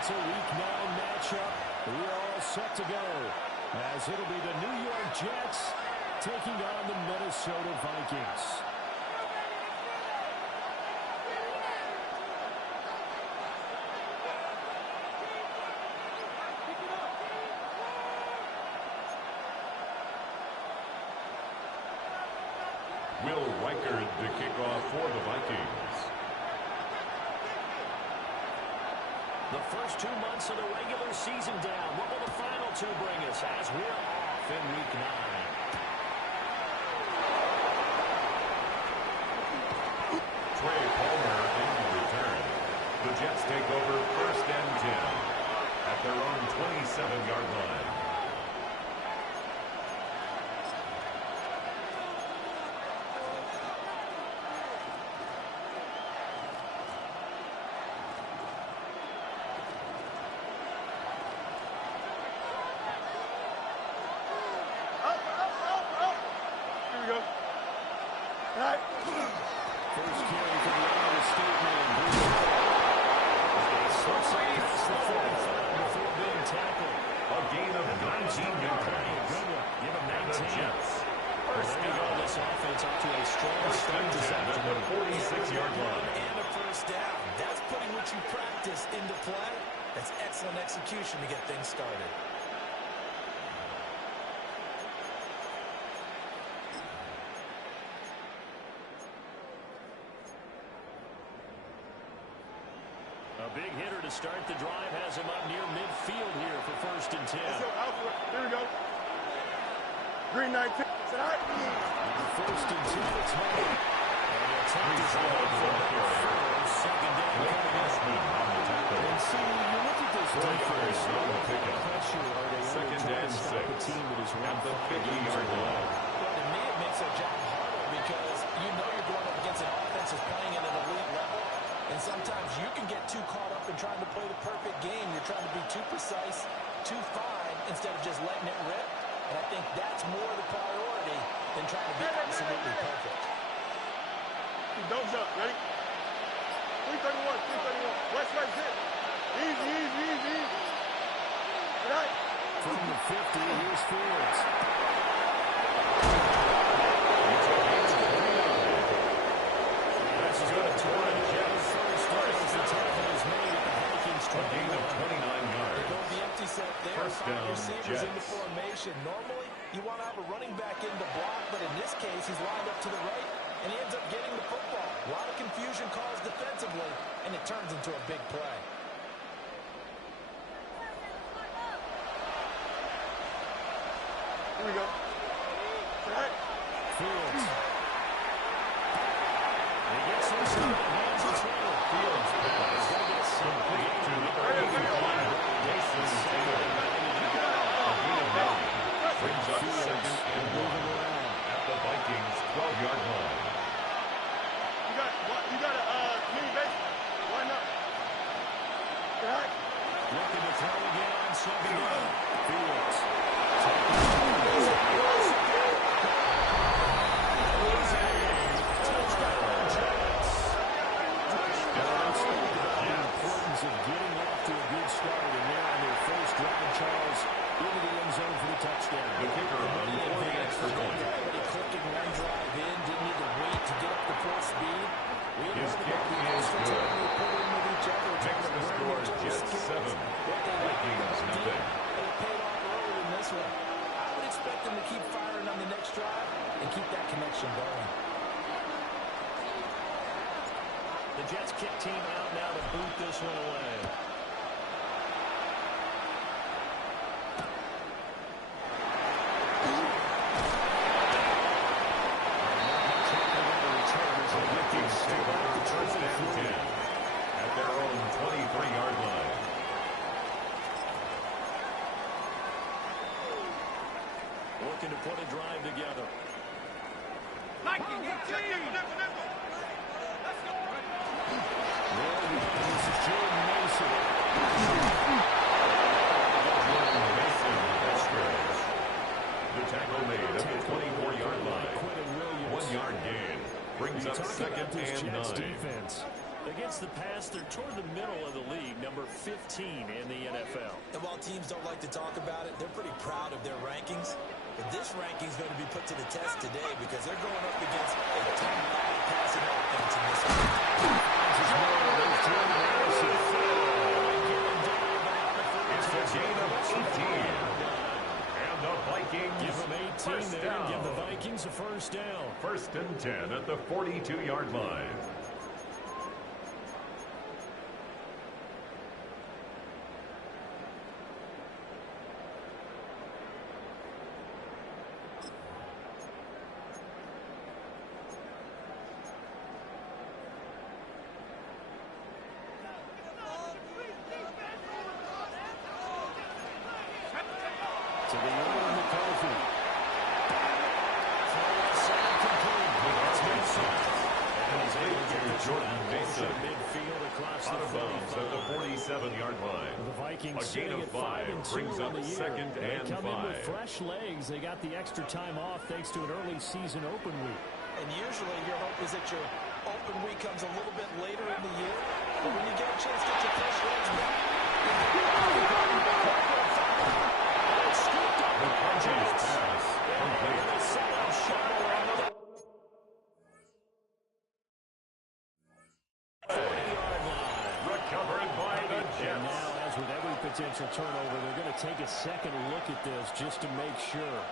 It's a Week 9 matchup. We're all set to go, as it'll be the New York Jets taking on the Minnesota Vikings. Will Reichard to kick off for the Vikings. The first 2 months of the regular season down. What will the final 2 bring us as we're off in Week 9? Trey Palmer in return. The Jets take over 1st and 10 at their own 27-yard line. First carry for the Iowa State man. Slips past the 45 before being tackled. A gain of 19 yards. Give him 19. Jets. First down. This offense up to a strong start this afternoon. At the 46-yard line. And a first down. That's putting what you practice into play. That's excellent execution to get things started. A big hitter to start the drive has him up near midfield here for 1st and 10. Here we go. Green 19. First and 10, it's home. And the attempt is home for the 2nd down. On the tackle. And see, you look at this defense, what pressure are they under trying to stop a team that is run the 50-yard line. Well, to me, it makes their job harder because you know you're going up against an offense that's playing at an elite level. And sometimes you can get too caught up in trying to play the perfect game. You're trying to be too precise, too fine, instead of just letting it rip. And I think that's more the priority than trying to be absolutely perfect. Don't jump. Ready? 331. West right zip. Easy. All right. From the 50, here's Fields. This is going to turn the Jets. First tackle is made at the Vikings. A gain of 29 yards. They go the empty set there. First down, Receivers into Jets. formation. Normally, you want to have a running back in the block, but in this case, he's lined up to the right, and he ends up getting the football. A lot of confusion caused defensively, and it turns into a big play. Here we go. All right. Fields. He gets this one. Hands it through. Fields pass. Complete to number 85. Jason Taylor. A gain of 9. Brings up 2nd and 1 at the Vikings' 12-yard line. You got a mini base. Line up. All right. Looking to throw again on 2nd down. Fields. Importance of getting off to a good start, and they're on their first drive, Charles, into the end zone for the touchdown. The kicker on the extra point. Clicking one drive in, didn't need to wait to get up to full speed. His kick is good. Makes the score Jets 7. Vikings nothing. It paid off early in this one. I would expect them to keep firing on the next drive and keep that connection going. The Jets kick team out now to boot this one away. First and 10 at their own 23-yard line. Looking to put a drive together. This is Jordan Mason. The tackle made at the 24-yard line. 1 yard gain. Brings up 2nd and 9. Defense. Against the pass, they're toward the middle of the league, number 15 in the NFL. And while teams don't like to talk about it, they're pretty proud of their rankings. But this ranking is going to be put to the test today because they're going up against a top-5 passing offense in this game. It's the gain of 18. And the Vikings give them 18 there and give the Vikings a first down. 1st and 10 at the 42-yard line. To the Aaron McCarthy. Jordan Mason midfield across out the of bounds at the 47-yard line. The Vikings a gain of 5 brings up 2nd and 5. They come in with fresh legs. They got the extra time off thanks to an early season open week. And usually your hope is that your open week comes a little bit later in the year. But when you get a chance to get your fresh legs back, the Cardinals pass complete. Recovered by the Jets. And now, as with every potential turnover, they're going to take a second look at this just to make sure.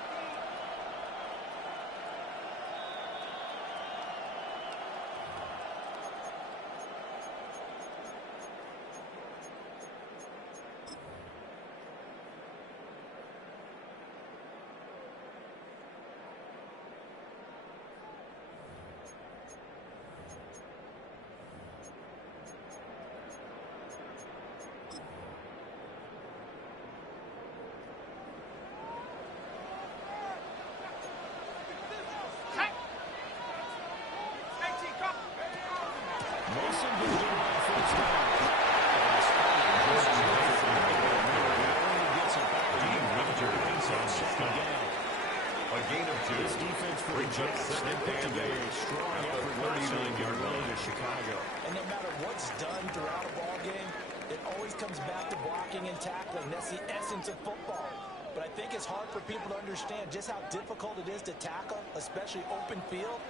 A gain of 2. This defense for the Jets, they put together a strong effort 39-yard line to Chicago. And no matter what's done throughout a ball game, it always comes back to blocking and tackling. That's the essence of football. But I think it's hard for people to understand just how difficult it is to tackle, especially open field.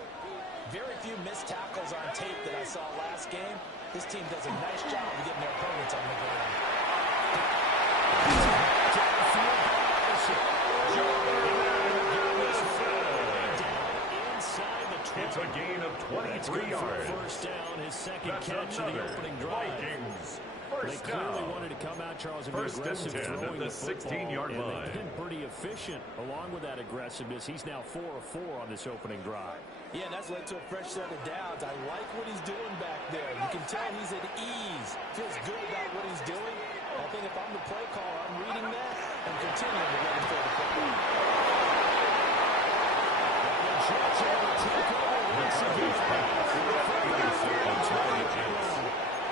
Very few missed tackles on tape that I saw last game. This team does a nice job of getting their opponents on the ground. It's a gain of 23 yards. First down, his second That's catch of the opening drive. Vikings. They clearly wanted to come out, Charles, and be aggressive throwing at the the football. 16-yard and line. they've been pretty efficient along with that aggressiveness. He's now 4 of 4 on this opening drive. Yeah, and that's led to a fresh set of downs. I like what he's doing back there. You can tell he's at ease. Feels good about what he's doing. I think if I'm the play caller, I'm reading that and continuing to let him throw the football. Jets are going to take over once again.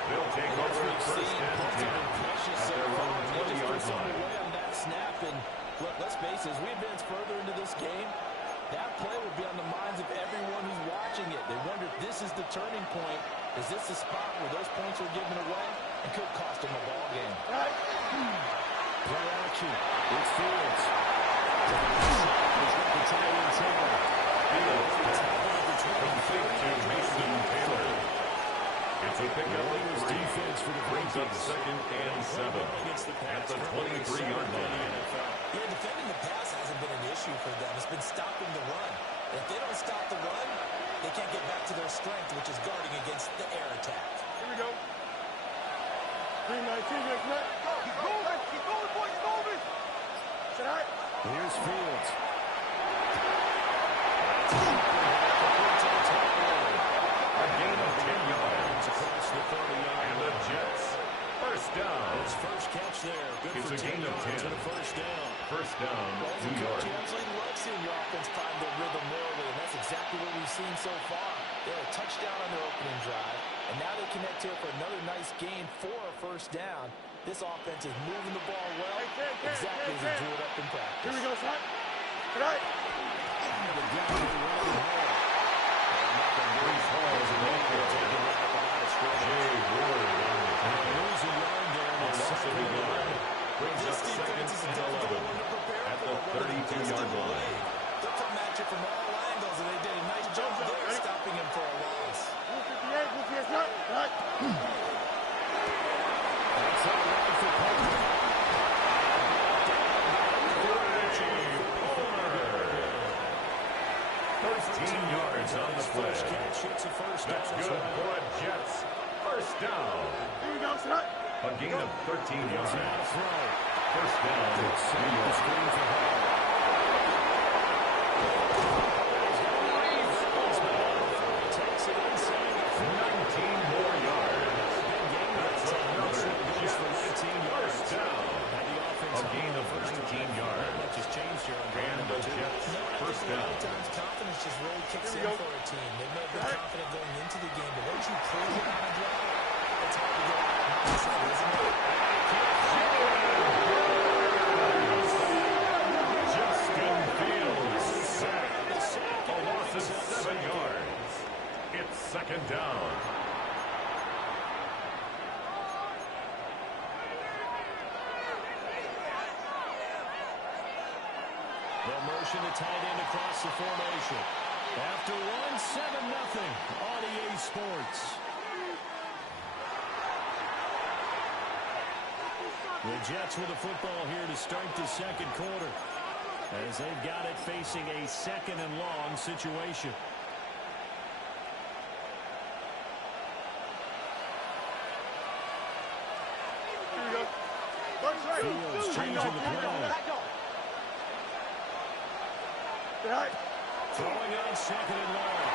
They'll take over first and 10 at their own 20-yard line. On that snap, and look, let's face it, as we advance further into this game, that play will be on the minds of everyone who's watching it. They wonder if this is the turning point. Is this the spot where those points are given away and could cost them a ball game? Play action. It's Fields. He's got the tight end tail. Complete to Mason Taylor. It's a pickup of defense for the brings up 2nd and 7 at the 23-yard line. Yeah, defending the pass hasn't been an issue for them. It's been stopping the run. If they don't stop the run, they can't get back to their strength, which is guarding against the air attack. Here we go. 3-19, next net. Keep moving. Keep moving, boys. Keep moving. Sit out. Here's Fields. A gain of 10 yards across the 30-yard and the Jets. First down. His first catch there. Good It's for a gain of 10. To the first down. First down, 2 yards. You absolutely love seeing your offense find their rhythm early, and that's exactly what we've seen so far. They had a touchdown on their opening drive, and now they connect here for another nice gain for a first down. This offense is moving the ball well, exactly as they drew it up in practice. Here we go, son. Sit out. Brees Hall is in the offensive line. Brings up second and 11 at the 32-yard line. They'll come at you from all angles, and they did a nice job there stopping him for a loss. That's all right for Palmer. 13 yards on the play. That's good for a Jets. First down. A gain of 13 yards. First down. New York. Takes it inside. 19 more yards. That's another Jets. First down. A gain of 19 yards. And the Jets. First down. Sometimes confidence just really kicks in for a team. They may have been confident going into the game, but once you prove it on a drive, it's hard to get out of mindset, isn't it? Justin Fields sacked. A loss of 7 yards. It's second down. They'll motion the tight end across the formation. After one, 7-0 on EA Sports. The Jets with the football here to start the second quarter, as they've got it facing a second and long situation. Fields changing the play. Throwing on second and long.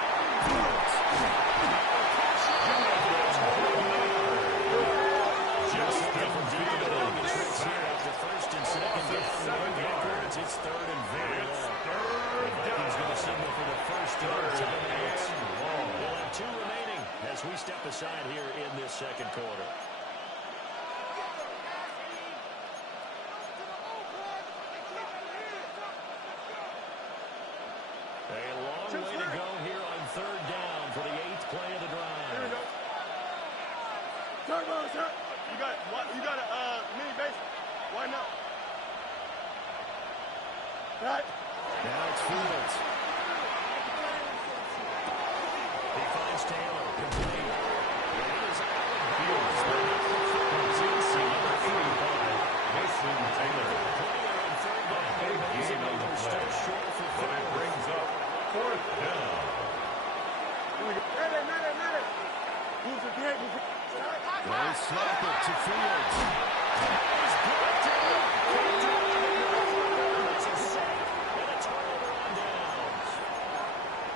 After first and second down, it's third and very long. The Vikings going to signal for the first third. We'll have 2 remaining as we step aside here in this second quarter. A long way to go here on third down for the 8th play of the drive. Here we go. You got a mini base. Why not? Right. Now it's Fields. He finds Taylor. Complete. It is Fields. Number 85, Mason Taylor. A big gain on the play, but it brings up fourth down. They snap it to Fields. He's blocked it. It's a sack and a turnover on downs.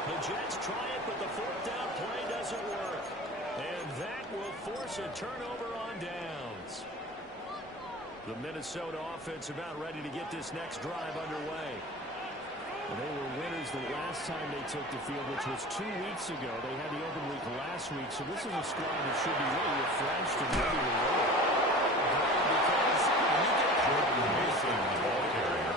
The Jets try it, but the fourth down play doesn't work. And that will force a turnover on downs. The Minnesota offense about ready to get this next drive underway. And they were winners the last time they took the field, which was 2 weeks ago. They had the open week last week, so this is a squad that should be really refreshed and ready to roll. Because when you get Jordan Mason, the ball carrier,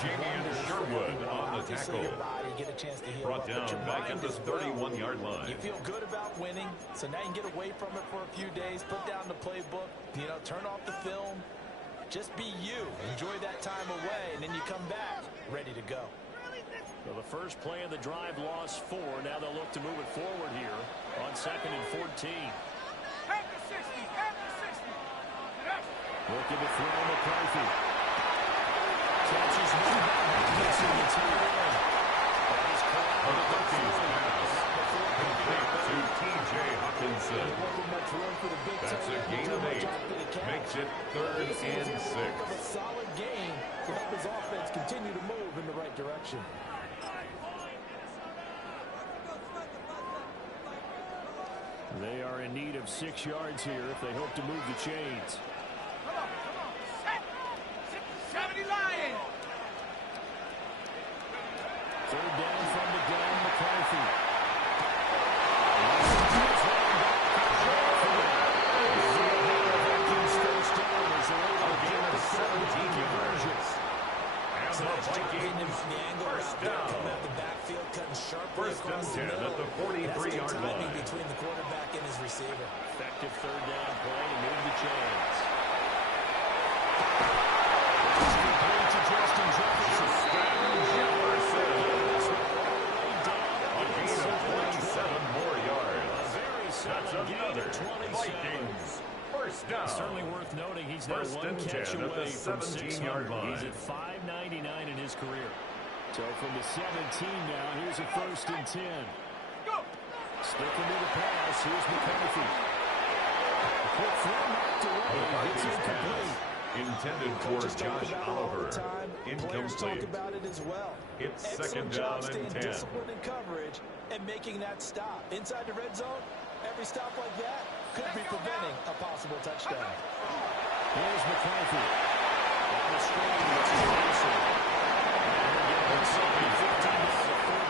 Jamie Sherwood on the tackle. Get a chance to heal brought up, down back at the 31-yard line. You feel good about winning, so now you can get away from it for a few days, put down the playbook, turn off the film. Just be you. Enjoy that time away, and then you come back ready to go. So the first play of the drive lost 4. Now they'll look to move it forward here on 2nd and 14. Looking to throw McCarthy. Catches one. Missing the tight end. McCarthy's pass complete to T.J. Hawkinson. That's a gain of 8. Makes it 3rd and 6. A solid game to help his offense continue to move in the right direction. They are in need of 6 yards here if they hope to move the chains. 70 Lions. 3rd down from the gun, McCarthy. First and 10 at the 43-yard line. Between the quarterback and his receiver. Effective 3rd down play to move the chains. worth noting, he's now First one and catch 10 at away the from 17-yard 600. line. He's at 599 in his career. So from the 17 now, here's a first and 10. Sticking to the pass, here's McCarthy. A quick throw knocked away. It's incomplete. Intended for Josh Oliver. Players talk Incomplete. about it as well. It's second Excellent down job staying and 10. disciplined in coverage and making that stop. Inside the red zone, every stop like that could be preventing a possible touchdown. Here's McCarthy. On the screen, which is Mason.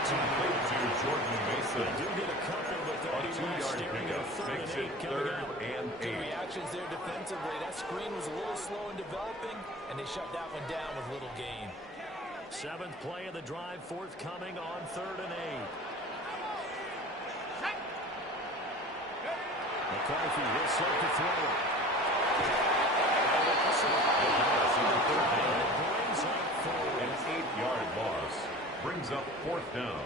Complete to Jordan Mason. They do get a couple, but A they'll be 2-yard staring at a pickup third makes and it 8 coming third up. and Good 8. reactions there defensively. That screen was a little slow in developing, and they shut that one down with little gain. 7th play of the drive, forthcoming on 3rd and 8. McCarthy will set to throw it. Brings up forward. An 8-yard loss brings up 4th down.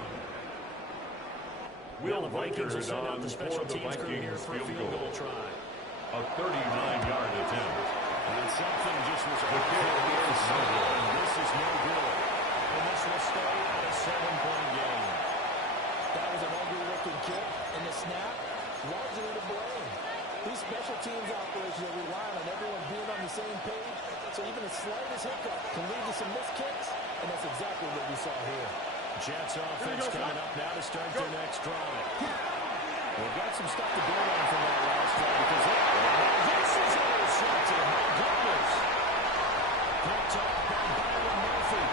Will The Vikings will Rutgers send out on the for special the teams crew here Vikings for a field goal. try. A 39-yard attempt. And something just was The kick is no good. This is no good. And this will stay at a 7-point game. That was an ugly-looking kick, and the snap, largely to blame. These special teams operations are relying on everyone being on the same page, so even the slightest hiccup can lead to some missed kicks, and that's exactly what we saw here. Jets offense coming up now to start their next drive. They've got some stuff to build on from that last drive because this is intercepted. My goodness. Picked up by Byron Murphy.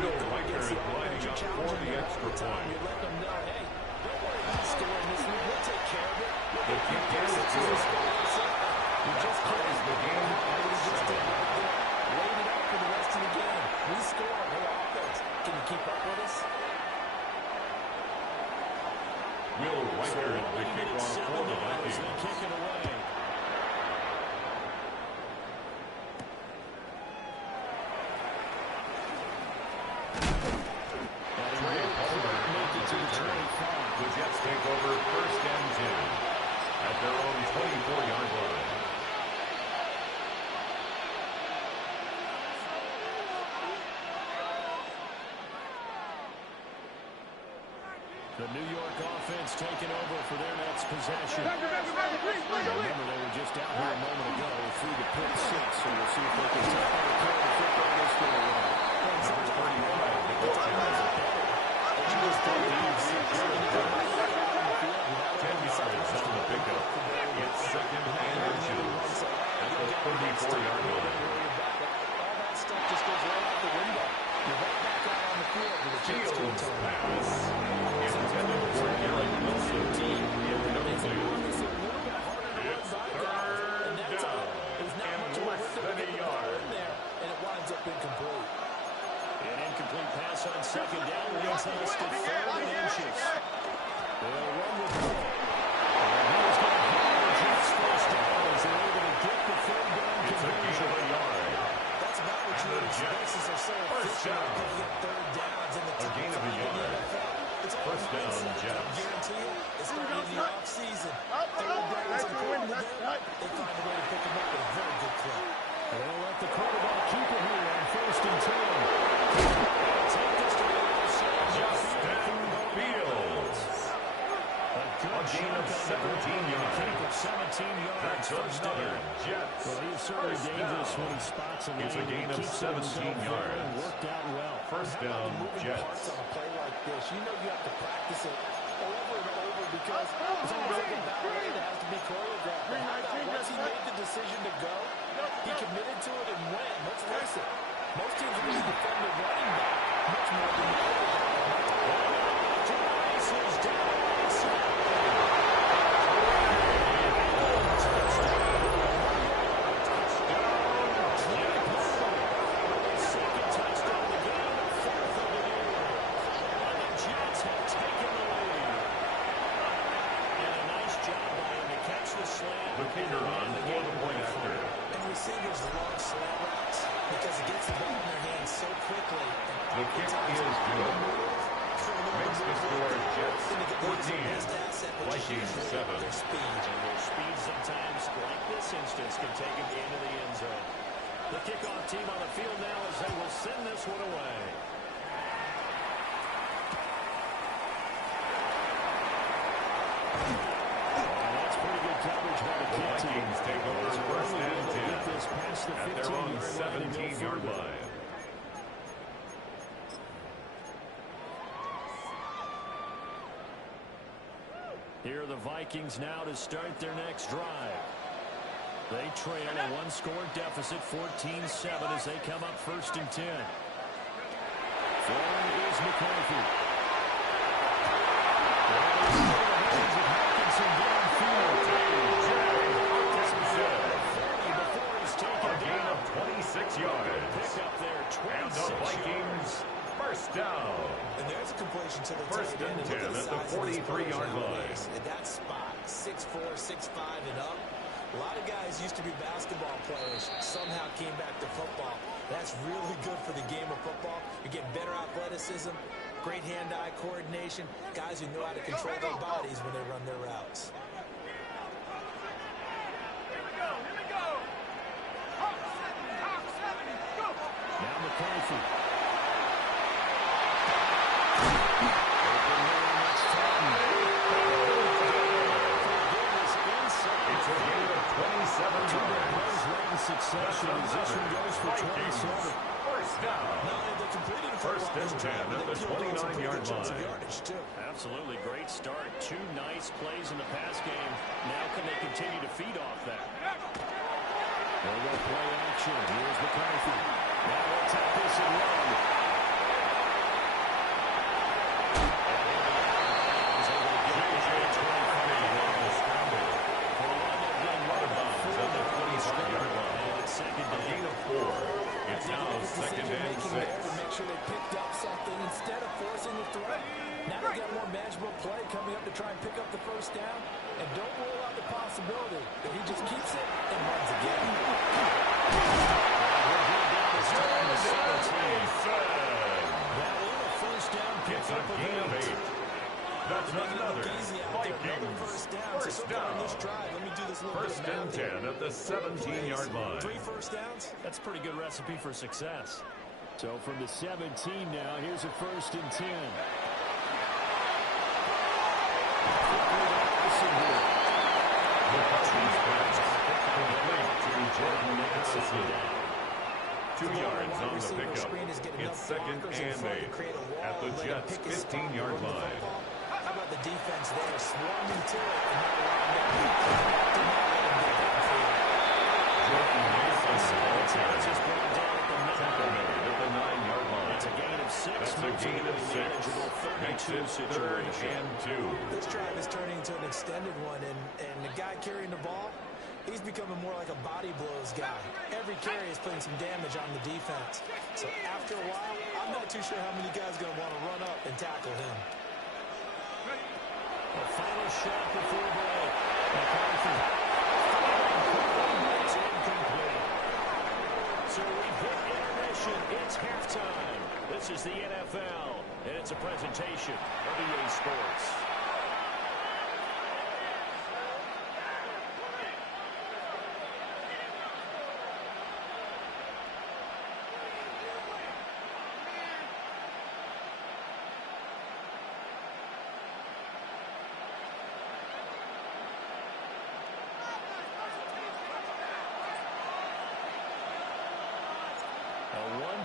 Will Rutgers lining up for the extra point. You let them know, hey, don't worry about scoring this week. We'll take care of it. The kick is good. You just Ties the game at just 7. did right there. Laid it out for the rest of the game. We scored. Hey, offense, can you keep up with us? Will Rutgers the kickoff for the Vikings. They kick it away. The Jets take over 1st and 10 at their own 24-yard line. The New York offense taking over for their next possession. Remember, they were just out here a moment ago through the pick 6, so we'll see if they can take on the play of football this go around. Number 35, the goaltender. 10 yards on the pickup. It's 2nd and 2 at the 34-yard line. All that stuff just goes right out the window. You're right back out on the field with a chance to Fields return. pass. Intended for Garrett Wilson. Incomplete. It's a little bit harder to run by guys, and that time, it was not much of a less window to than a get the ball yard. in there, and it winds up incomplete. An incomplete pass on 2nd down leads us to 3rd and inches. They'll run with the ball. And he's going to have the Jets first down as they're able to get the 3rd down It's a gain conversion. of a yard. That's about what you The expect. Jets. This is so First efficient. down. They get 3rd downs in the A top gain of a 5 in the yard. NFL. It's all First down, mindset. I Jets. guarantee you, it's starting in the offseason. 3rd down is important to them. They find a way to pick them up at a very good clip. They'll let the quarterback keep it here on 1st and 10. Take this to the other side. Justin Fields. A good gain of 17 yards. Keep it 17 yards. That's First another down. Jets. Well, he's certainly First dangerous down. when he spots a It's a lane. gain He of keeps 17 himself there yards. and worked out well. First How about down, the moving Jets. parts on a play like this? You know you have to practice it over and over because it's almost like a ballet that has to be choreographed. But how about once he made the decision to go, he committed to it and went. Let's face it, most teams are going to defend the running back much more than the quarterback. Is down. Second touchdown of the game, 4th of the year. And the Jets have taken the lead. And a nice job by him to catch the slant. The kicker on for the point into the end zone. The kickoff team on the field now as they will send this one away. That's pretty good coverage by the kick team. Vikings take over first and 10 at their own 17-yard line. Here are the Vikings now to start their next drive. They trail a one-score deficit, 14-7, as they come up first and 10. Throwing is McCarthy. A gain of 26 yards. Pick up there, 26 and the Vikings first down. And there's a completion to the First tight end. and 10 at the 43-yard line. At that spot, 6'4", 6'5", and up. A lot of guys used to be basketball players, somehow came back to football. That's really good for the game of football. You get better athleticism, great hand-eye coordination, guys who know how to control their bodies when they run their routes. Now McCarthy. It's a gain of 27 yards. Succession. Position goes for 27. First down. First and 10 at the 29-yard line. Absolutely great start. Two nice plays in the pass game. Now can they continue to feed off that? There go play action. Here's McCarthy. Now we'll take this and run. It's now second and 6. Make sure they picked up something instead of forcing the throw. Now they got more manageable play coming up to try and pick up the first down. And don't rule out the possibility that he just keeps it and runs again. That little first down It's a gain of 8. That's another Vikings first down. First and 10 at the 17-yard line. 3 first downs. That's a pretty good recipe for success. So from the 17 now, here's a first and 10. Complete to 2 yards on the pickup. It's second and 8 at the Jets' 15-yard line. How about the defense there, swarming to it? Jordan Mason just brought down at the 9-yard line. It's a gain of 6. That's a gain of 6. Makes it third and 2. This drive is turning into an extended one, and the guy carrying the ball, he's becoming more like a body blows guy. Every carry is putting some damage on the defense. So after a while, I'm not too sure how many guys are going to want to run up and tackle him. The final shot before break. McCarthy. It's incomplete. So we've hit intermission. It's halftime. This is the NFL, and it's a presentation of EA Sports.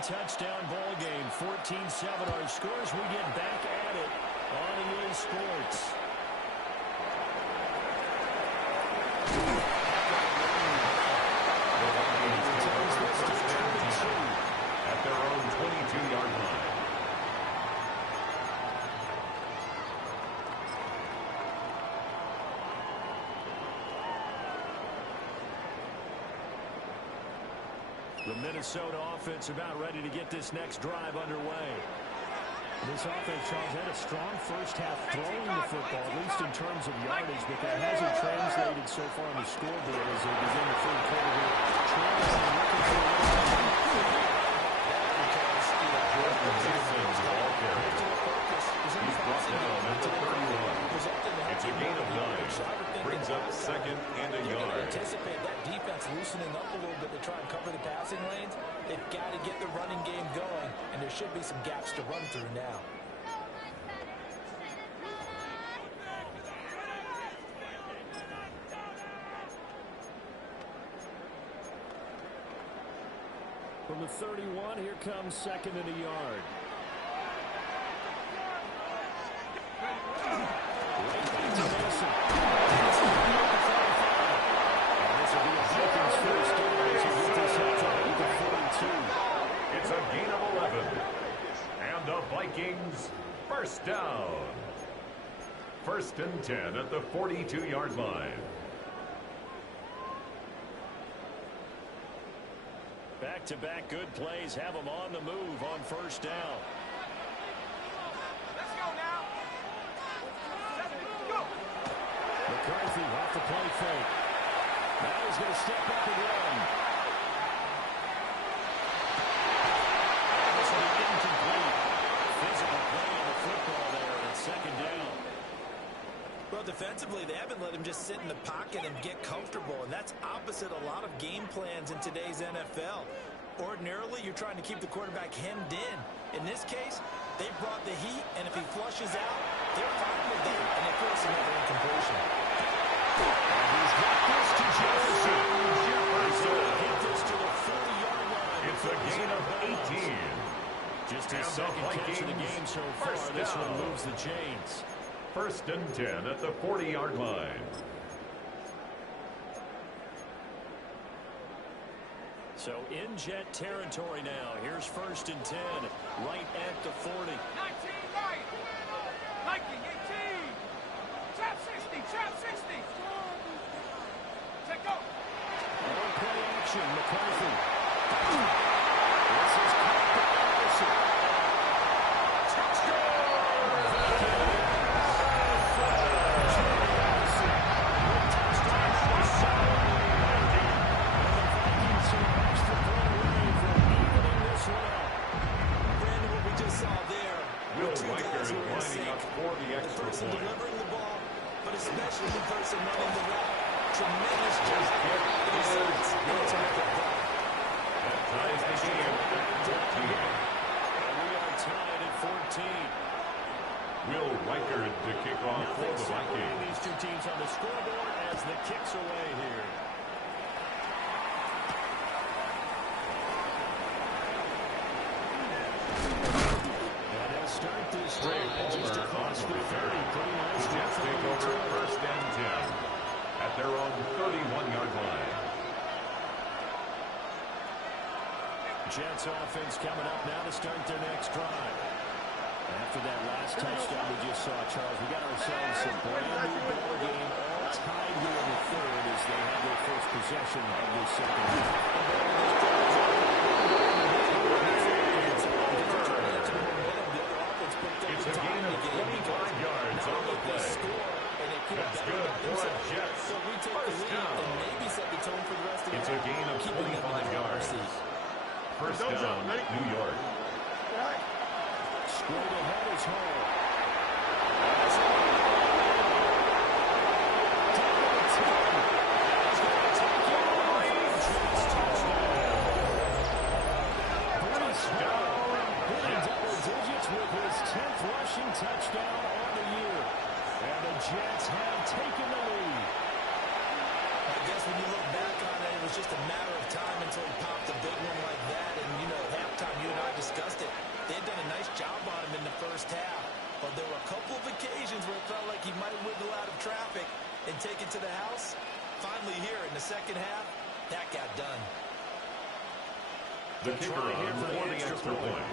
Touchdown ball game, 14-7 our scores. We get back at it on EA Sports. At their own 22-yard line. The Minnesota offense about ready to get this next drive underway. This offense, Charles, had a strong first half throwing the football, at least in terms of yardage, but that hasn't translated so far on the scoreboard as they begin the third quarter here. He's brought down at the 31. It's a gain of 9. Brings up second and a yard. Anticipate that defense loosening up a little bit to try and cover the passing lanes. They've got to get the running game going, and there should be some gaps to run through now. From the 31, here comes second and a yard. Right back to Mason. And this will be a Vikings first down as he gets this out to the 42. It's a gain of 11. And the Vikings first down. First and 10 at the 42-yard line. Back-to-back good plays have them on the move on first down. Let's go now. Go. McCarthy off the play fake. Now he's going to step back and run. This will be incomplete. Physical play on the football there, and it's second down. Well, defensively, they haven't let him just sit in the pocket and get comfortable, and that's opposite a lot of game plans in today's NFL. Ordinarily, you're trying to keep the quarterback hemmed in. In this case, they brought the heat, and if he flushes out, they're fine with that, and they force another incompletion. And he's got this to Jefferson. Get this to the 40-yard line. It's a gain of 18. Just his second catch of the game so far. This one moves the chains. First and 10 at the 40-yard line. So in Jet territory now. Here's first and 10, right at the 40. 19 right. Viking 18. Trap 60. Trap 60. Take go. On play action, McCarthy. This is caught by Anderson. Touchdown! Delivering the ball, but especially the person running the route. Tremendous job. That ties the game at 14. And we are tied at 14. Will Reichard to kick off for the Vikings. These two teams on the scoreboard as the kicks away here. And they'll start this drive just across the 30. Pretty nice. The Jets take over first and 10 at their own 31-yard line. Jets offense coming up now to start their next drive. After that last touchdown we just saw, Charles, we got ourselves a brand new ball game, all tied here in the third as they have their first possession of this second half. It's a gain of 25 yards on the play. That's good for the Jets. First down. It's a gain of 25 yards. First down, New York. Straight ahead is Hall. Double digits with his 10th rushing touchdown on the year. And the Jets have taken the lead. I guess when you look back on it, it was just a matter of time until he popped a big one like that. And, you know, at halftime, you and I discussed it. They had done a nice job on him in the first half. But there were a couple of occasions where it felt like he might wiggle out of traffic and take it to the house. Finally here in the second half, that got done. The kicker on for the extra point.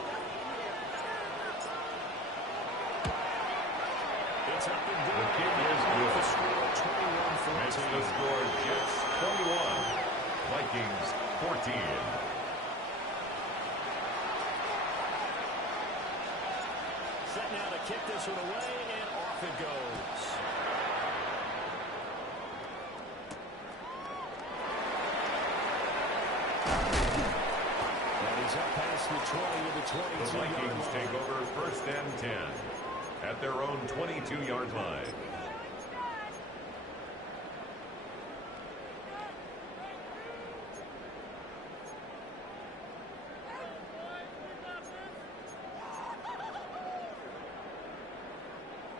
It's up and good. The kick is good. The score 21-14. Makes the score Jets 21, Vikings 14. Set now to kick this one away, and off it goes. And he's up past the 20 to the 22. The Vikings take over first and 10 at their own 22-yard line.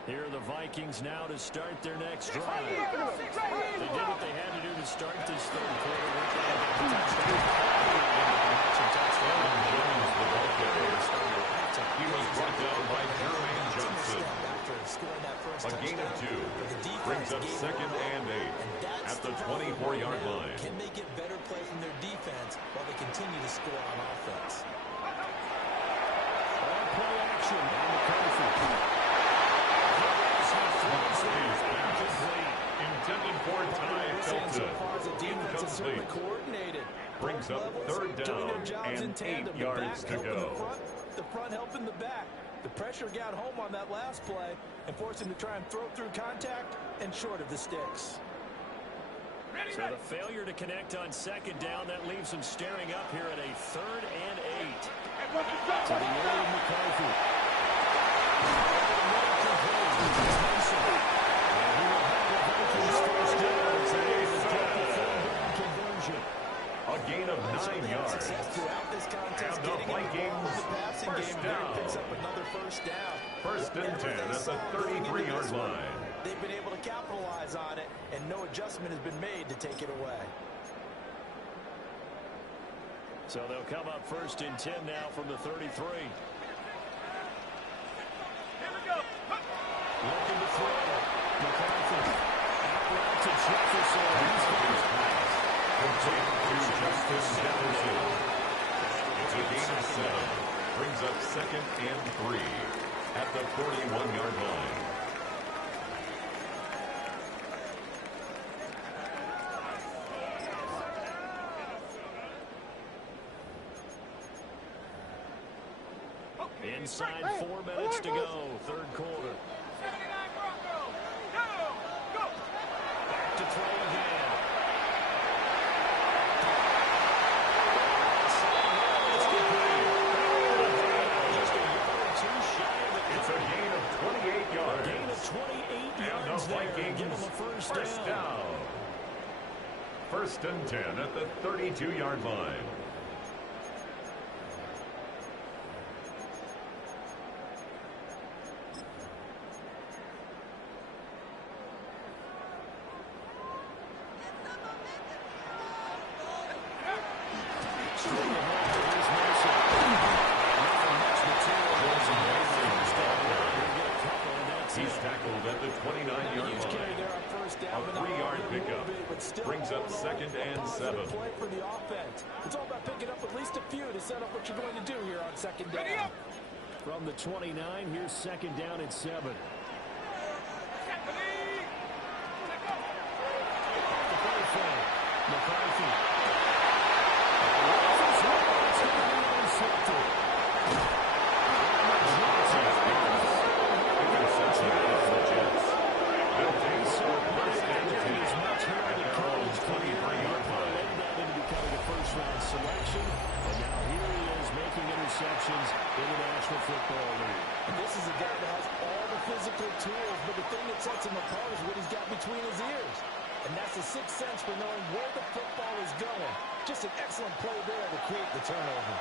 Here are the Vikings now to start their next drive. They did what they had to do to start this third quarter. He was brought down by Jermaine Johnson. A gain of 2 brings up 2nd and 8 at the 24-yard line. Can they get better play from their defense while they continue to score on offense? Play action on the country. Intended for Ty Felton. Incomplete. Brings up 3rd down and 8 yards to go. The front helping the back. The pressure got home on that last play and forced him to try and throw through contact and short of the sticks. So the failure to connect on 2nd down, that leaves him staring up here at a 3rd and 8. To the middle of McCarthy. A gain of 9 yards. And the Vikings first down. First and 10 at the 33-yard line. They've been able to capitalize on it, and no adjustment has been made to take it away. So they'll come up 1st and 10 now from the 33. Looking to throw. McCarthy. Out to Jefferson. He's got his pass. Complete to Justin Jefferson. It's a gain of 7. Brings up 2nd and 3 at the 41-yard line. Inside 4 minutes to go, 3rd quarter. Back to throw again. It's a gain of 28 yards. A gain of 28 yards. And the Vikings give them a first down. 1st and 10 at the 32-yard line. He's tackled at the 29-yard line. A 3-yard pickup brings up 2nd and 7. Play for the offense. It's all about picking up at least a few to set up what you're going to do here on 2nd down. From the 29, here's 2nd down and 7. McCarthy. Selection, and now here he is making interceptions in the National Football League. And this is a guy that has all the physical tools, but the thing that sets him apart is what he's got between his ears. And that's the sixth sense for knowing where the football is going. Just an excellent play there to create the turnover.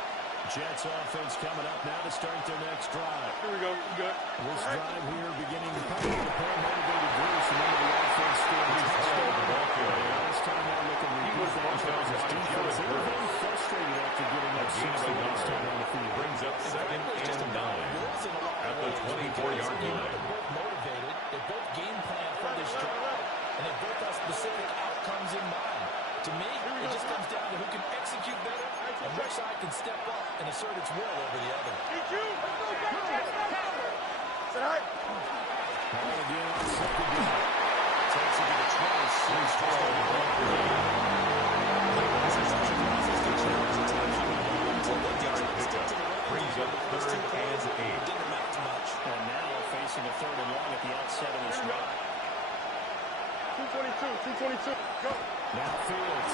Jets offense coming up now to start their next drive. Here we go. We good. This drive here beginning to come with a pair of motivated Bruce, and then the offense scored a touchdown. Last time out looking to repeat that as his defense. They were very frustrated after giving up 6 the last time on the field. Brings up 2nd and 9 at the 24-yard line. They're both motivated. They both game plan for this drive, and they both have specific outcomes in mind. To me, it just comes down to who can execute better and which side can step up and assert its will over the other. Again on 2nd down. Takes it to the 26. Brings up 3rd and 8. Didn't amount to much. And now facing a 3rd and long at the outset of this drive. 222. Go. Now Fields.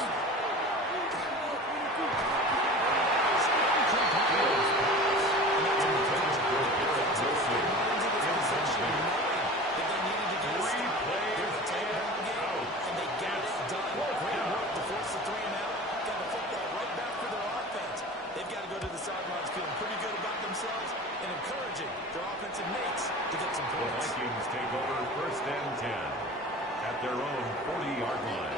And they got it done. Great work to force the 3 and out. Got the football right back for their at their own 40-yard line.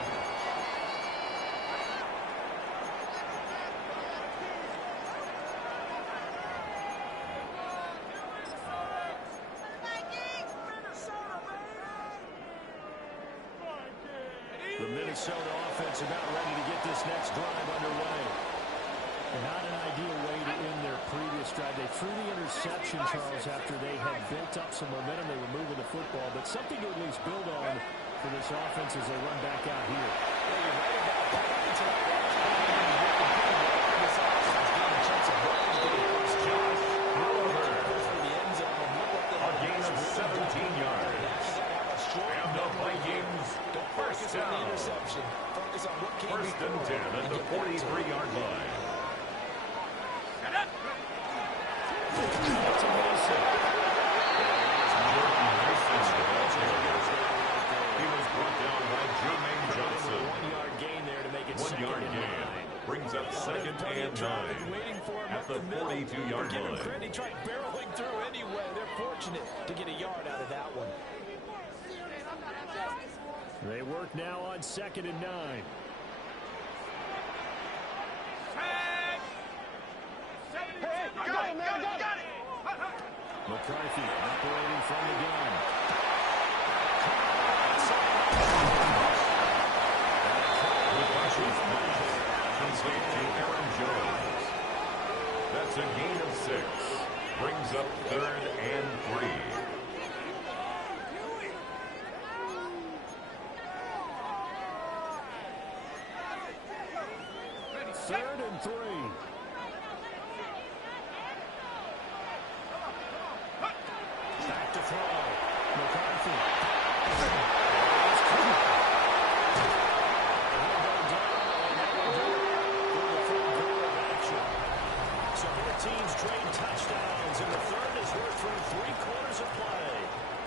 The Minnesota offense about ready to get this next drive underway. Not an ideal way to end their previous drive. They threw the interception, Charles, after they had built up some momentum. They were moving the football, but something to at least build on for this offense as they run back out here. A gain of 17 yards. And the Vikings, first down. First and 10 at the 43-yard line. He was brought down by Jermaine Johnson. 1-yard gain there to make it 1-yard gain. Brings up second and 9 at the 42-yard line. He tried barreling through anyway. They're fortunate to get a yard out of that one. They work now on 2nd and 9. McCarthy operating from the gun. To Aaron Jones. That's a gain of 6. Brings up 3rd and 3. Third and 3. Back to throw. McCarthy. So both teams trade touchdowns, and the third is worth through 3 quarters of play.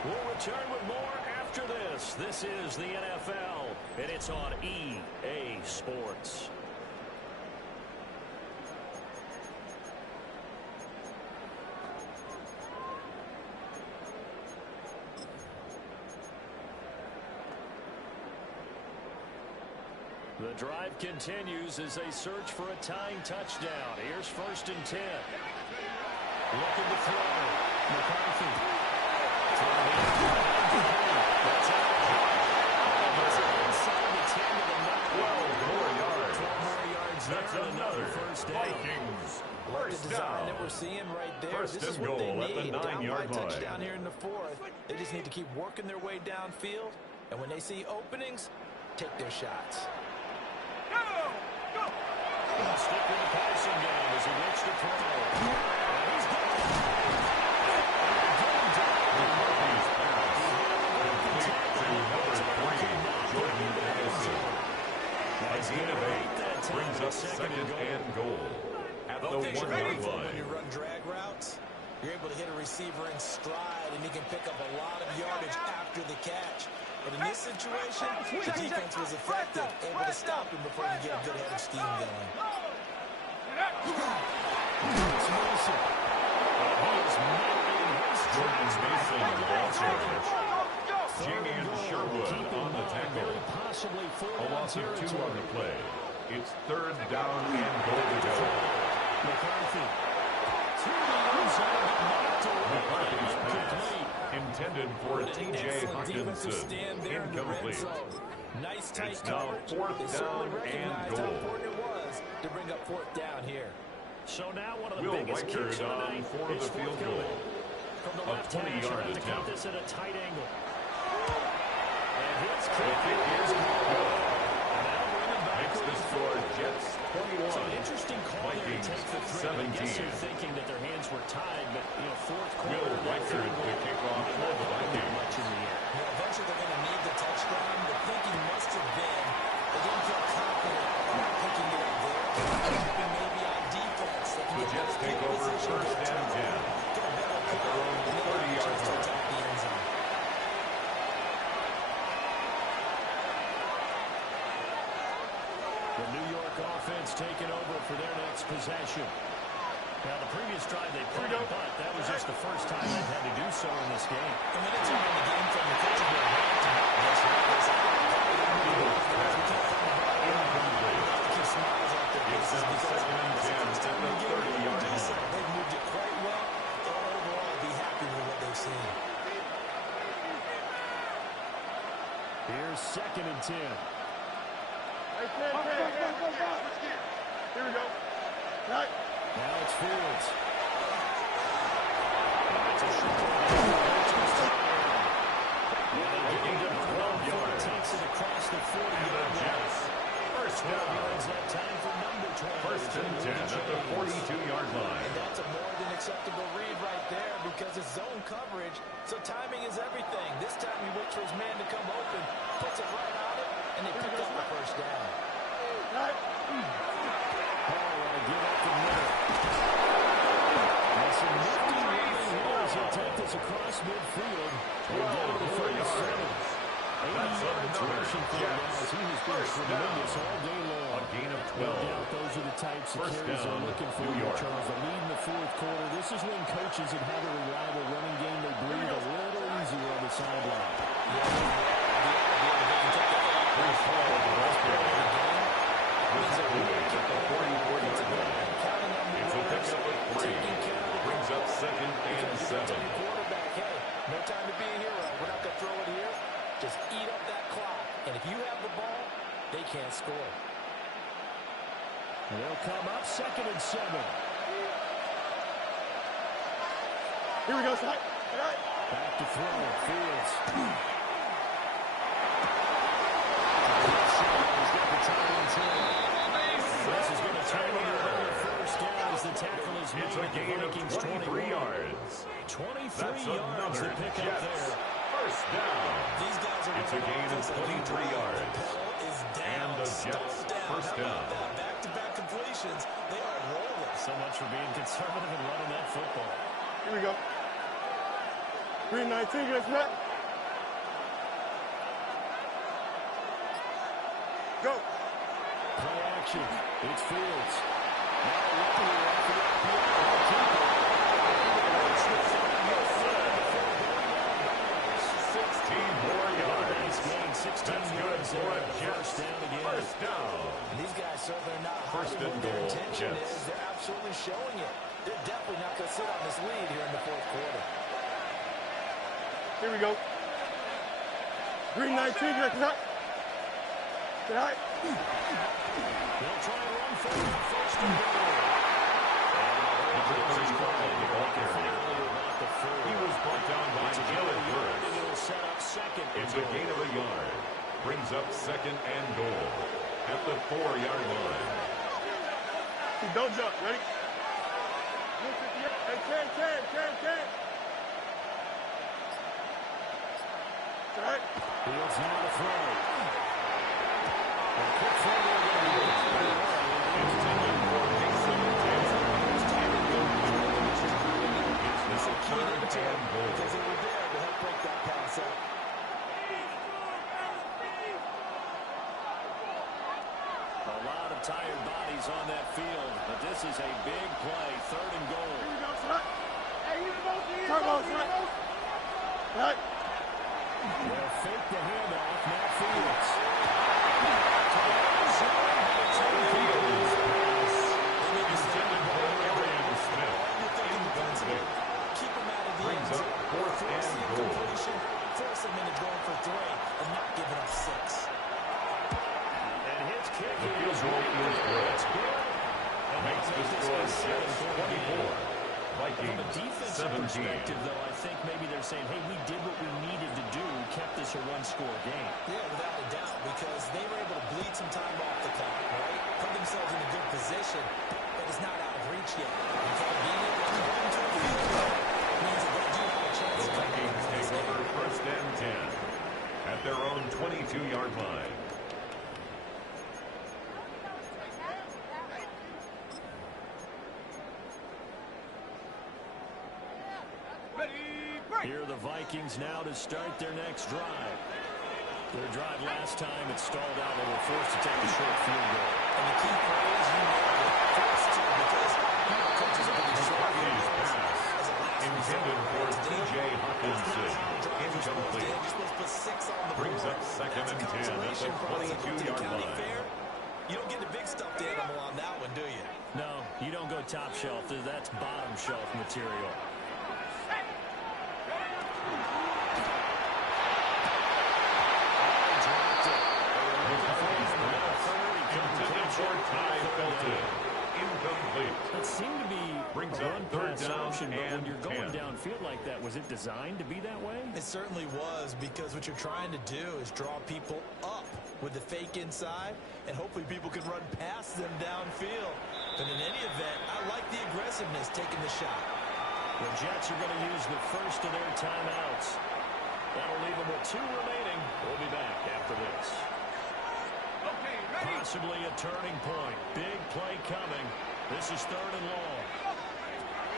We'll return with more after this. This is the NFL, and it's on EA Sports. The drive continues as they search for a tying touchdown. Here's 1st and 10. Looking to throw. McCarthy. That's out. Inside the 10 to the 9. 12 more yards. 12 more yards. That's another first down. Vikings. First The design down. that we're seeing right there. First This is and what they goal at the need. 9-yard line. Touchdown here in the 4th. They just need to keep working their way downfield. And when they see openings, take their shots. Stick with the passing game as he looks to throw. He's got it. McCarthy's pass. Complete to number 3, Jordan Addison. A gain of 8 brings up 2nd and goal at the 1-yard When line. you run drag routes, you're able to hit a receiver in stride, and he can pick up a lot of yardage after the catch. But in this situation, the defense was effective, able to stop him before he get a good head of steam going. It's Mason. He is making his Jordan tries. Mason, the ball carrier. Jamie Sherwood on the tackle. Possibly A loss of 2 on the play. It's 3rd down and goal to go. McCarthy. McCarthy's pass intended for T.J. Hawkinson. Incomplete. Nice tight It's now coverage. 4th They certainly down and recognized how goal. important it was to bring up 4th down here. So now one of the Will biggest Weichert kicks of the on night for is the field goal. From the A left hash, 20-yard trying to cut attempt. this at a tight angle. And his The kick kick is good. now bringing back Makes the score Jets So an 21. interesting call there to Vikings take the three. I guess 17. you're thinking that their hands were tied, but, 4th quarter. Will Weichert the kickoff for the Vikings. Much in the air. Eventually they're going to need the touchdown. The thinking must have been they didn't feel confident about picking it up there. Hoping maybe on defense they can The get Jets take over 1st and 10 at their own 30-yard line. The New York offense taking over for their next possession. Now, the previous drive they played, but that was just the first time they've had to do so in this game. And then it's around the game from the coaching board. That's right. Keep smiles on their faces because it's the first time in the game they do so. They've moved it quite well. They'll overall be happy with what they've seen. Here's 2nd and 10. Here we go. Right. Now it's Fields. Takes it across the 40-yard line. First down. Time for number 12. First and 10 at the 42-yard line. And that's a more than acceptable read right there because it's zone coverage, so timing is everything. This time he waits for his man to come open, puts it right on it, and they pick up the first down. Give up the middle. That's a nifty running here as he takes this across midfield. And down to the 37. 80-yard rushing for him now as he has been tremendous all day long. A gain of 12. No doubt those are the types of carries they're looking for here, Charles. The lead in the fourth quarter. This is when coaches that have a reliable running game, they breathe a little easier on the sideline. It's a pickup of 3. Brings up 2nd and 7. No time to be a hero. We're not going to throw it here. Just eat up that clock. And if you have the ball, they can't score. And they'll come up 2nd and 7. Here we go, Sai. Back to throw. Fields. He's got the tight end in. This is going to turn into another first down as the tackle is made. It's a gain of 23 yards. 23 yards to pick up there. First down. These guys are It's a gain of 23 yards. And the Jets first down. Back-to-back completions. They are rolling. So much for being conservative and running that football. Here we go. 3-19 against net. Go. Play action. It's Fields. Now looking off the That's good for a Jets. First down. And these guys certainly are not First hiding and what their goal, intention Jets. is. They're absolutely showing it. They're definitely not going to sit on this lead here in the fourth quarter. Here we go. 3-19 against net. Tonight. They'll try and run for it. First and goal. He was brought down by Jalen Burris. It's a gain of a yard. Brings up 2nd and goal at the 4-yard line. Don't jump. Ready? Hey, 10. All right. Fields now to throw. A quick throw there. It's the 3rd and goal. Because they were there to help break that pass up. A lot of tired bodies on that field, but this is a big play. 3rd and goal. Here we go, tonight. Right. They'll fake the handoff. Now Fields. Keep him out of the Brings up 4th and goal. Force him into going for 3 and not giving up 6. And his kick The field goal is good. Makes the score 6-24. From a defensive 17. perspective, though, I think maybe they're saying, hey, we did what we needed to do, kept this a one-score game. Yeah, without a doubt, because they were able to bleed some time off the clock, right? Put themselves in a good position, but it's not out of reach yet. Because being able to run to the field means that they do have a chance The to come back Vikings from this take over game. 1st and 10 at their own 22-yard line. Here are the Vikings now to start their next drive. Their drive last time, it stalled out. They were forced to take a short field goal. And the key phrase, you nailed it. Forced to, because coaches are going to You don't go top shelf. That's bottom shelf material. It seemed to be brings a up third down option, but when and you're going 10. downfield like that, was it designed to be that way? It certainly was, because what you're trying to do is draw people up with the fake inside, and hopefully people can run past them downfield. But in any event, I like the aggressiveness taking the shot. The Jets are going to use the first of their timeouts. That'll leave them with 2 remaining. We'll be back after this. Possibly a turning point. Big play coming. This is 3rd and long.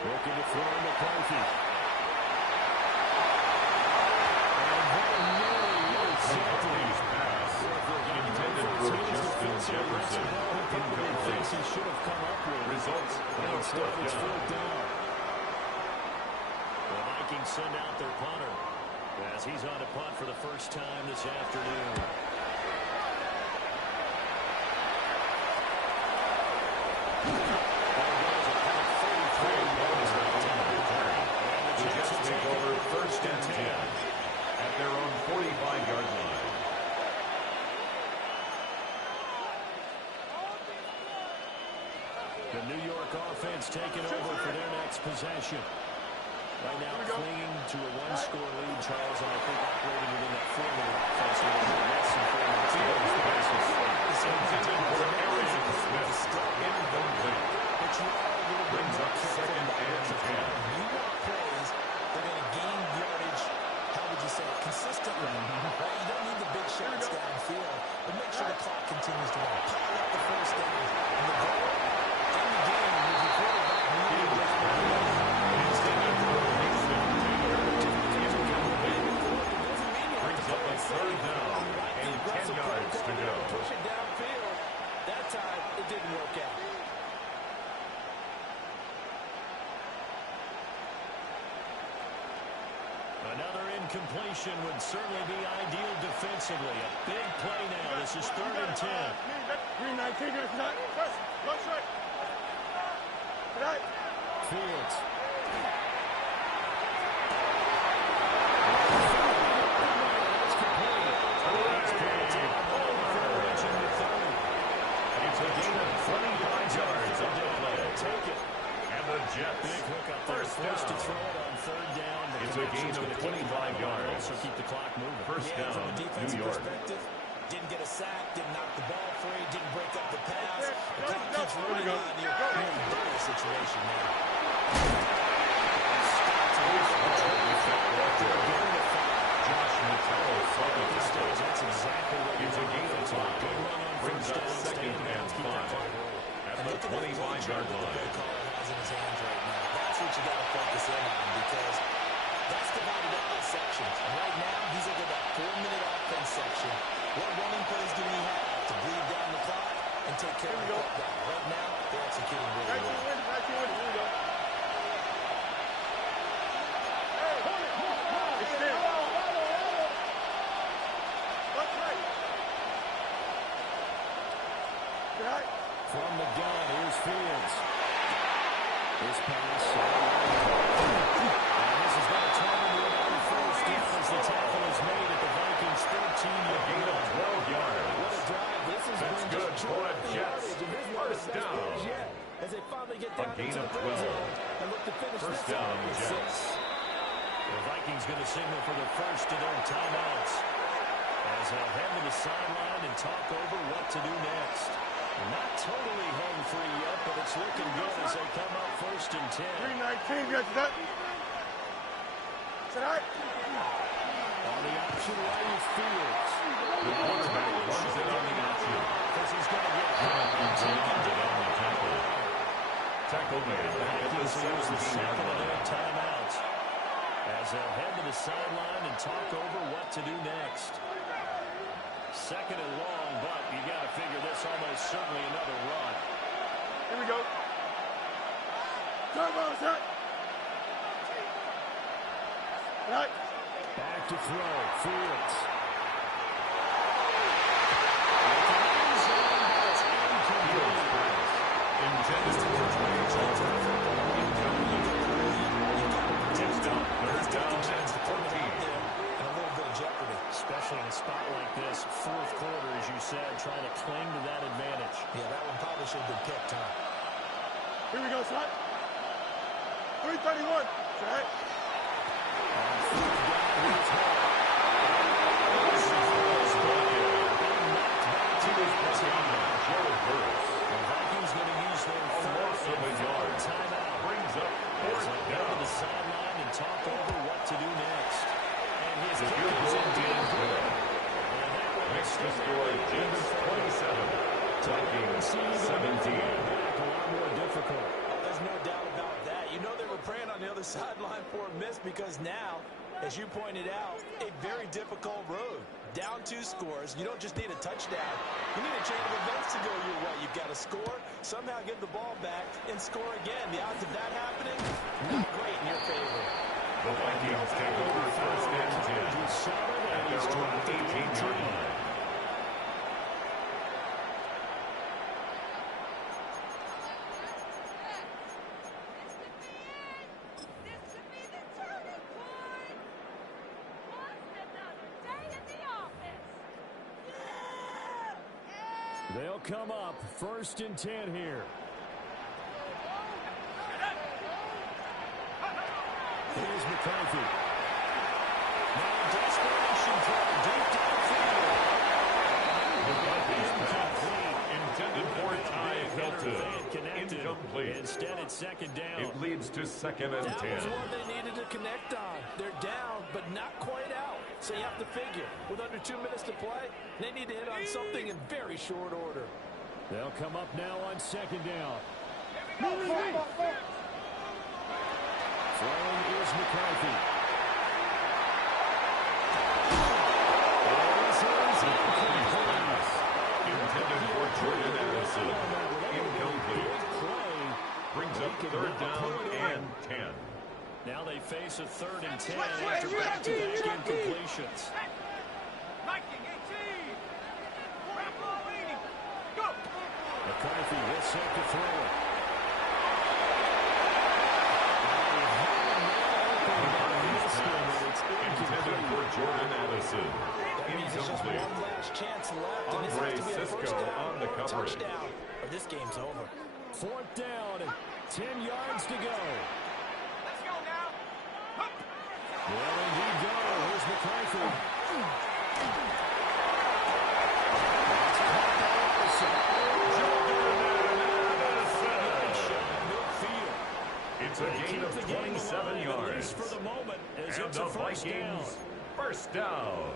Looking to throw McCarthy. And very nearly McCarthy's pass intended for Justin Jefferson. Incomplete. He should have come up with. Results in a Instead, it's 4th 4th down. down. The Vikings send out their punter as he's on to punt for the first time this afternoon. The Jets take over 1st and 10 at their own 45-yard line. The New York offense taking over for their next possession. Right now clinging to a 1-score lead, Charles, and I think operating within that formula offense with a little less than 4 minutes to go. Intended for Arian Smith. Incomplete. Brings up 2nd and 10. You want plays, they're going to gain yardage, how would you say it, consistently. Right? You don't need the big shots downfield, but make sure the clock continues to run. Pile up the first down. And the goal, end the game with your quarterback moving with Intended for Mason Taylor. Incomplete. Brings up a 3rd down and 10 yards to go. Push it downfield. That time, it didn't work out. Another incompletion would certainly be ideal defensively. A big play now. This is 3rd and 10. Green 19, that's not. Go straight. Tonight. Fields. It's a gain of 25 yards on the play. Take it. And the Jets. Big hook up there. Forced to throw it on 3rd down. It's a gain of 25 yards. Also keep the clock moving. First Yeah, down, from a defensive New York. perspective, didn't get a sack, didn't knock the ball free, didn't break up the pass. The clock keeps running on. You're in a dirty situation now. Josh Mattel saw the mistake. That's exactly what It's a gain of 5. Good run on Brings first up down. 2nd and 5 at the 25-yard line. Caller has in his hands right now. That's what you got to focus in on, because that's divided up by sections. And right now, he's looking at that 4-minute offense section. What running plays do we have to bleed down the clock and take care of the clock down? Right now, they're executing really well. 19 wins. Here we go. Hey, hold it. Extend. Left, right. Tonight. From the gun, here's Fields. This pass. And this is going to turn into another first down as the tackle is made at the Vikings' 13-yard Gain of 12 yards. What a drive. This has That's been good just for the terrific Jets. yardage, and this is one of First the best down. plays yet, as they finally get down gain into of the red 12. zone and look to finish First this down, out with Jets. 6. The Vikings going to signal for the first of their timeouts as they'll head to the sideline and talk over what to do next. Not totally home free yet, but it's looking good as they come up 1st and 10. Green 19, yes, that. Tonight. On the option right is Fields. The quarterback runs it on the option. Because he's going to get Beyond it on the tackle. Tackle made at the use the 17-yard second of their line. timeouts as they'll head to the sideline and talk over what to do next. 2nd and long, but you got to figure this almost certainly another run. Here we go. Turn ball, set. Tonight. Back to throw. Fields. Intended for 20 Here we go, son. 331. Set. The Vikings going to use their third timeout. Brings up fourth down. To the sideline and talk over what to do next. And his The kick field is goal indeed is good. good. And that one Makes is the score Jets 27. Vikings 17. A lot more difficult. Oh, there's no doubt about that. You know they were praying on the other sideline for a miss because now, as you pointed out, a very difficult road. Down 2 scores. You don't just need a touchdown. You need a chain of events to go your way. You've got to score, somehow get the ball back, and score again. The odds of that happening, not great in your favor. The Vikings take over first and 10 at their own 18-yard line. They'll come up first and 10 here. Here's McCarthy. Now desperation throw deep downfield. Intended for Ty Hilton. Incomplete. Instead, it's second down. It leads to second and That 10. was one they needed to connect on. They're down, but not quite out. So you have to figure, with under 2 minutes to play, they need to hit on something in very short order. They'll come up now on second down. Throwing is McCarthy. Intended for Jordan Addison. Incomplete. Brings up third down and 10. Now they face a third and 10 after back-to-back incompletions. McCarthy will set to throw it. Intended for Jordan Addison. That means there's just Incomplete. one last chance left, and this Andre has to be a Cisco first down on the or a coverage. touchdown, or this game's over. Fourth down, 10 yards to go. Let's go now. Well, indeed go. Here's McCarthy. It's a gain of 27 yards. For the moment, as And it's the a first down. Vikings, first down.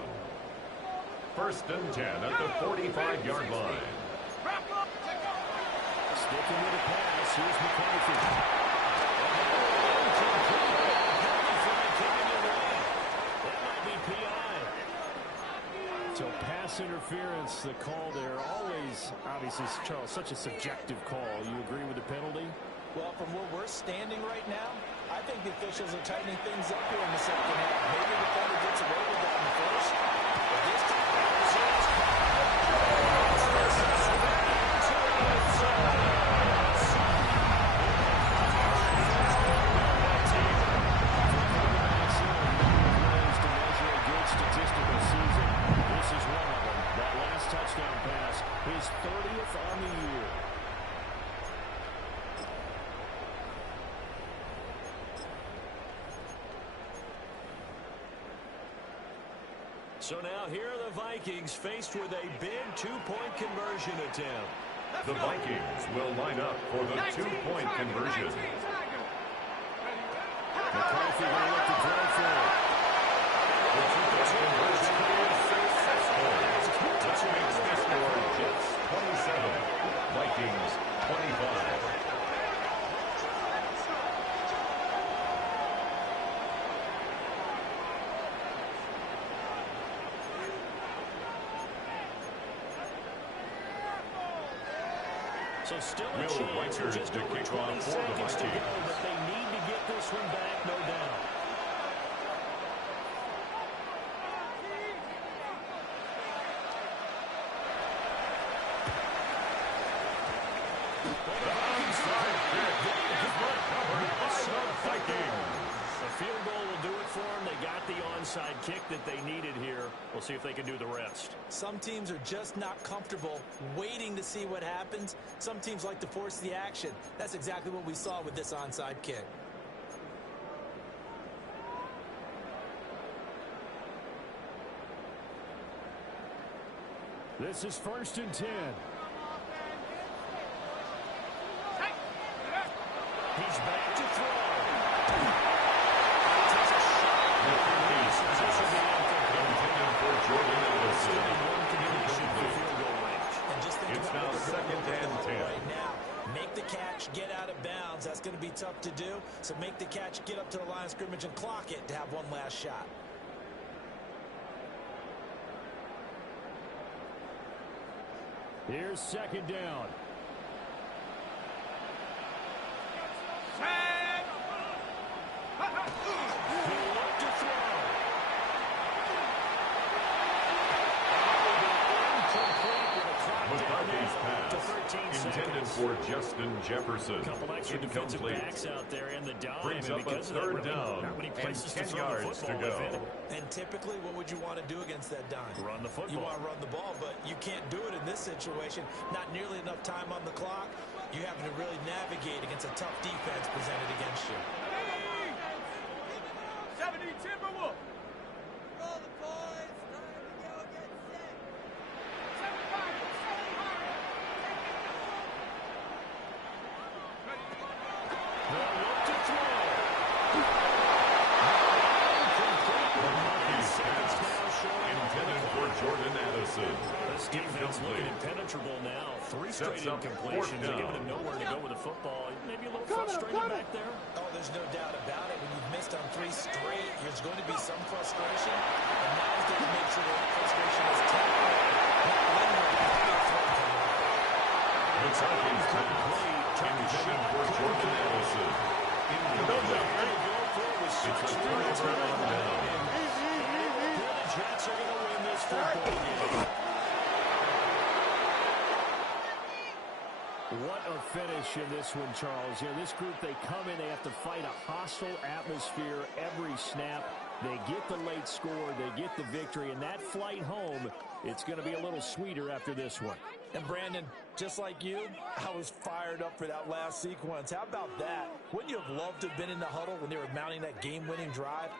First and 10 at the 45-yard line. Sticking with the pass. Here's McCarthy. That might be PI. So pass interference, the call there. Always, obviously, Charles, such a subjective call. You agree with the penalty? Well, from where we're standing right now, I think the officials are tightening things up here in the second half. Maybe the defender gets away with that in the first, but this time, statistical season. This is one of them. That last touchdown pass, his 30th on the year. So now here are the Vikings faced with a big two-point conversion attempt. The Vikings will line up for the two-point conversion. McCarthy will look to throw for it. The two-point conversion is successful. Which makes the score Jets 27, Vikings 25. So still a Will chance with Riker just to over kick 20 off for the seconds to go, Vikings. but they need to get this one back, no doubt. A field goal will do it for them. They got the onside onside kick that they needed here. We'll see if they can do the rest. Some teams are just not comfortable waiting to see what happens. Some teams like to force the action. That's exactly what we saw with this onside kick. This is 1st and 10. He's back to throw. It's now 2nd and 10. Right now, make the catch, get out of bounds. That's going to be tough to do. So make the catch, get up to the line of scrimmage, and clock it to have one last shot. Here's 2nd down. He looked to throw. McCarthy's pass intended for Justin Jefferson. A couple extra defensive backs out there in the dime. Brings up a 3rd down and 10 yards to go. And typically, what would you want to do against that dime? Run the football. You want to run the ball, but you can't do it in this situation. Not nearly enough time on the clock. You have to really navigate against a tough defense presented against you. 70 Timberwolves. Roll the boys. Time to go get set. They'll look to throw. Intended for Jordan Addison. This defense looking impenetrable now. 3 straight incompletions. They're giving him nowhere to go with the football. Maybe a little frustrated back there. Oh, there's no doubt about it. When you've missed on 3 straight, there's going to be some frustration. And now he's going to make sure that frustration is temporary, not lingering. McCarthy's pass intended for Jordan Addison. It's a turnover on down. The Jets are going to win this football game. What a finish in this one, Charles. You know, this group, they come in, they have to fight a hostile atmosphere every snap. They get the late score, they get the victory, and that flight home, it's going to be a little sweeter after this one. And Brandon, just like you, I was fired up for that last sequence. How about that? Wouldn't you have loved to have been in the huddle when they were mounting that game-winning drive?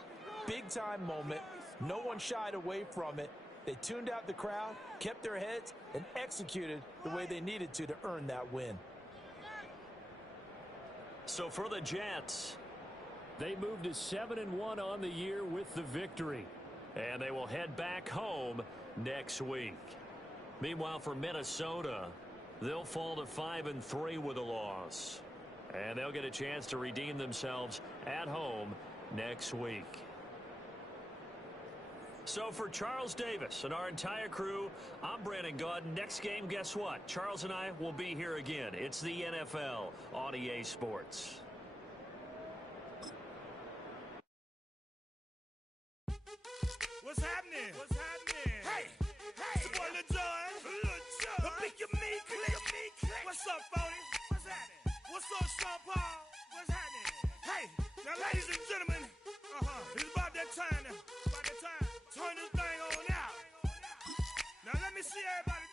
Big-time moment. No one shied away from it. They tuned out the crowd, kept their heads, and executed the way they needed to earn that win. So for the Jets, they moved to 7-1 on the year with the victory. And they will head back home next week. Meanwhile, for Minnesota, they'll fall to 5-3 with a loss. And they'll get a chance to redeem themselves at home next week. So for Charles Davis and our entire crew, I'm Brandon Gaudin. Next game, guess what? Charles and I will be here again. It's the NFL on EA Sports. What's happening? What's happening? Hey, it's your boy Lil Jon. The Pick Your Me Click. What's up, Phony? What's happening? What's up, Sean Paul? What's happening? Hey, now ladies and gentlemen, it's about that time. Turn this thing on out. Now let me see everybody